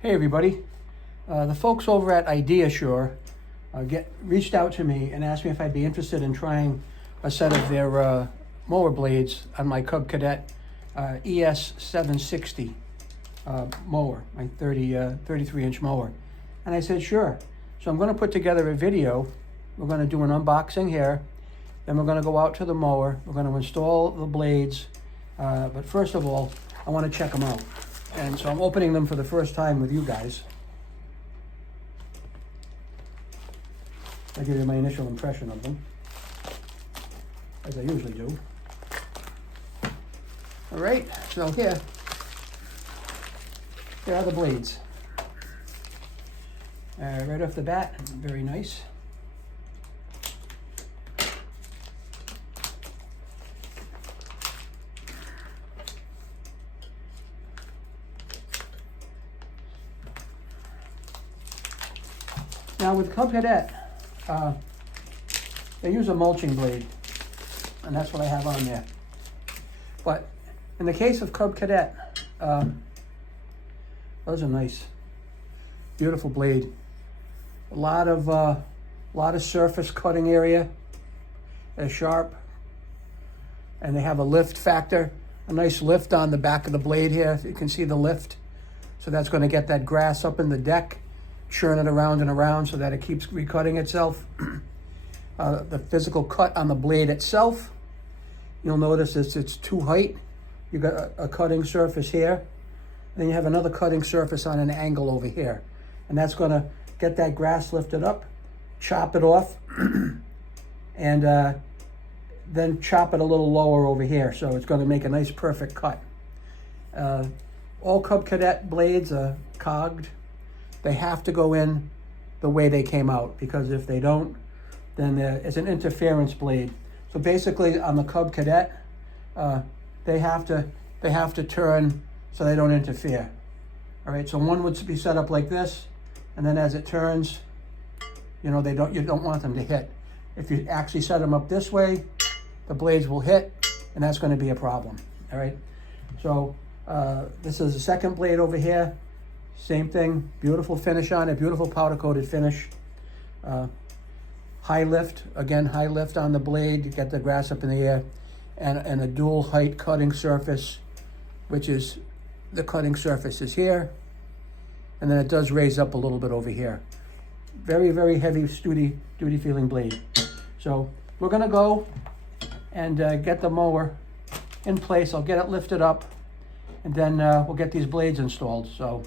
Hey everybody, the folks over at Ideasure reached out to me and asked me if I'd be interested in trying a set of their mower blades on my Cub Cadet ES 760 mower, my 33-inch mower. And I said, sure. So I'm going to put together a video. We're going to do an unboxing here. Then we're going to go out to the mower. We're going to install the blades. But first of all, I want to check them out. And so I'm opening them for the first time with you guys. I'll give you my initial impression of them, as I usually do. All right, so here are the blades. Right off the bat, very nice. Now with Cub Cadet, they use a mulching blade, and that's what I have on there. But in the case of Cub Cadet, those are nice, beautiful blade. A lot of surface cutting area. They're sharp, and they have a lift factor, a nice lift on the back of the blade here. You can see the lift, so that's going to get that grass up in the deck, churn it around and around so that it keeps recutting itself. The physical cut on the blade itself, you'll notice it's two height. You got a cutting surface here, and then you have another cutting surface on an angle over here. And that's going to get that grass lifted up, chop it off, and then chop it a little lower over here. So it's going to make a nice perfect cut. All Cub Cadet blades are cogged. They have to go in the way they came out, because if they don't, then it's an interference blade. So basically on the Cub Cadet, they have to turn so they don't interfere. All right, so one would be set up like this, and then as it turns, you don't want them to hit. If you actually set them up this way, the blades will hit, and that's going to be a problem. All right, so this is the second blade over here. Same thing, beautiful finish on it, beautiful powder coated finish. High lift, again, high lift on the blade, you get the grass up in the air, and a dual height cutting surface, which is, the cutting surface is here, and then it does raise up a little bit over here. Very, very heavy duty feeling blade. So we're gonna go and get the mower in place. I'll get it lifted up, and then we'll get these blades installed. So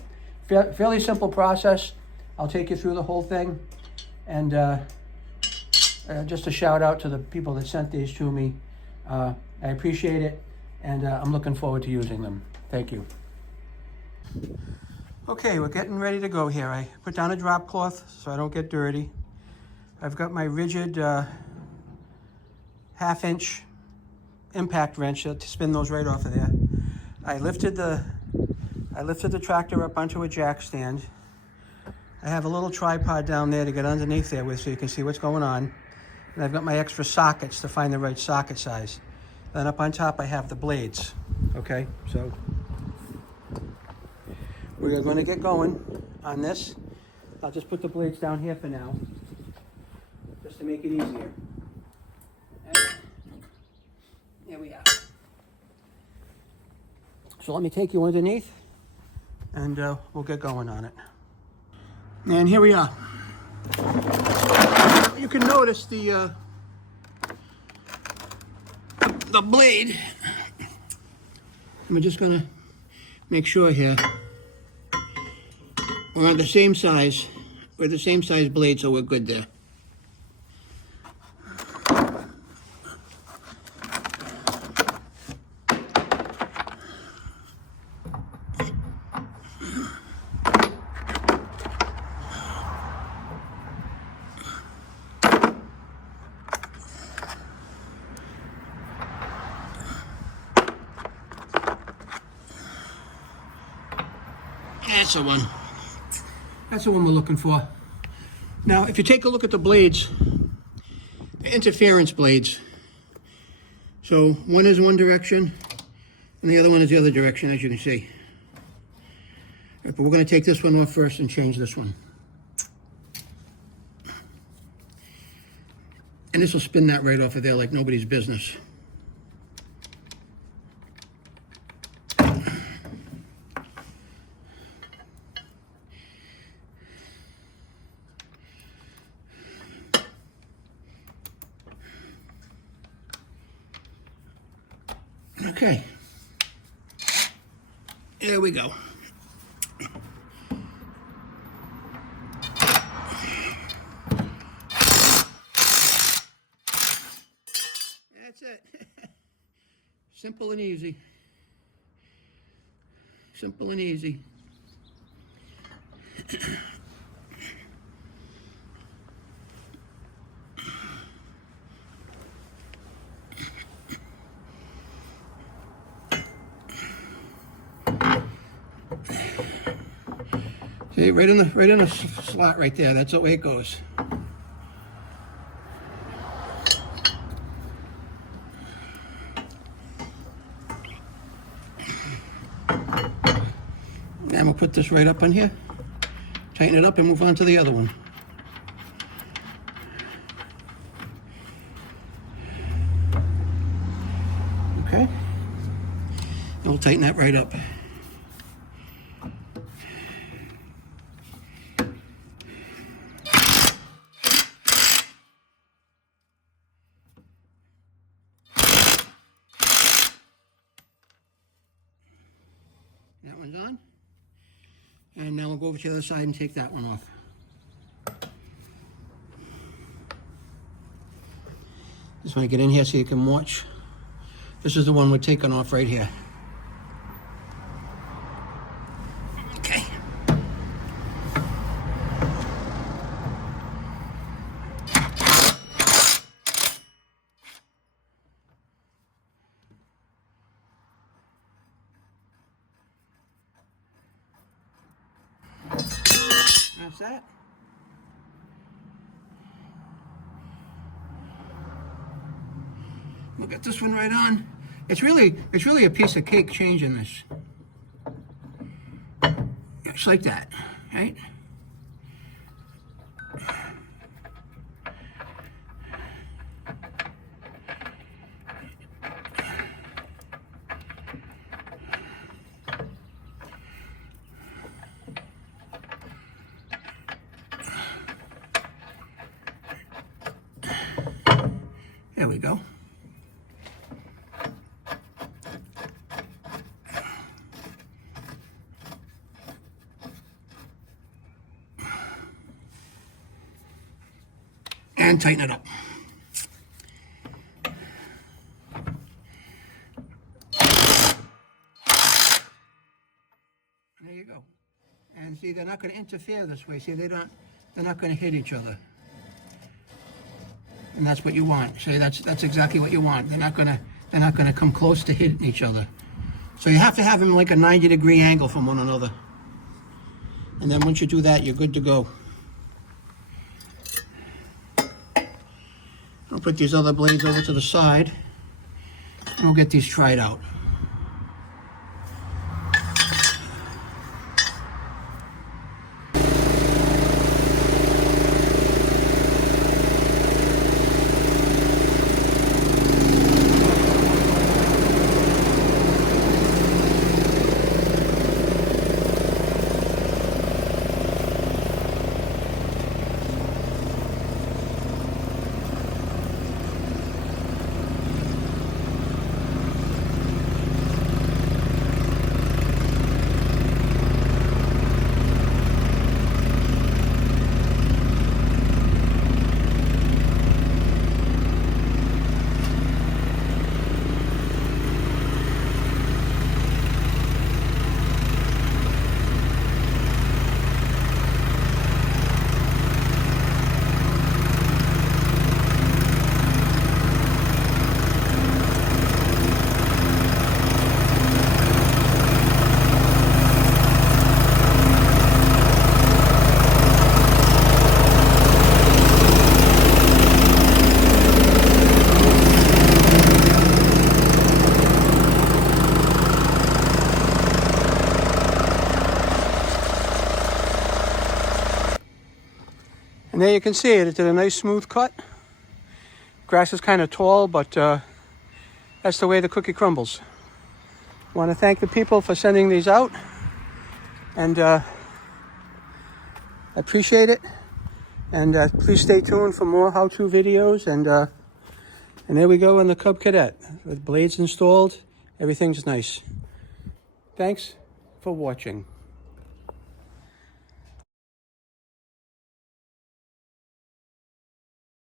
fairly simple process. I'll take you through the whole thing, and just a shout out to the people that sent these to me. I appreciate it, and I'm looking forward to using them. Thank you. Okay, we're getting ready to go here. I put down a drop cloth so I don't get dirty. I've got my rigid 1/2-inch impact wrench to spin those right off of there. I lifted the tractor up onto a jack stand. I have a little tripod down there to get underneath there with so you can see what's going on. And I've got my extra sockets to find the right socket size. Then up on top I have the blades. Okay, so we are going to get going on this. I'll just put the blades down here for now, just to make it easier. And here we are. So let me take you underneath, and we'll get going on it. And here we are. You can notice the blade. I'm just gonna make sure here we're on the same size. We're the same size blade, so we're good there. That's the one. That's the one we're looking for. Now, if you take a look at the blades, the interference blades. So one is one direction, and the other one is the other direction, as you can see. But we're going to take this one off first and change this one. And this will spin that right off of there like nobody's business. Okay. There we go. That's it. Simple and easy. Simple and easy. See, right in the slot right there. That's the way it goes. And we'll put this right up on here, tighten it up, and move on to the other one. Okay, and we'll tighten that right up. That one's on. And now we'll go over to the other side and take that one off. Just want to get in here so you can watch. This is the one we're taking off right here. Okay. That's that. We'll get this one right on. It's really a piece of cake changing this. It's like that, right? There we go. And tighten it up. There you go. And see, they're not going to interfere this way. See, they're not going to hit each other. And that's what you want. See, that's exactly what you want. They're not gonna come close to hitting each other. So you have to have them like a 90-degree angle from one another. And then once you do that, you're good to go. I'll put these other blades over to the side, and we'll get these tried out. And there you can see it. It did a nice smooth cut. Grass is kind of tall, but that's the way the cookie crumbles. I want to thank the people for sending these out. And I appreciate it. And please stay tuned for more how-to videos. And there we go in the Cub Cadet with blades installed. Everything's nice. Thanks for watching.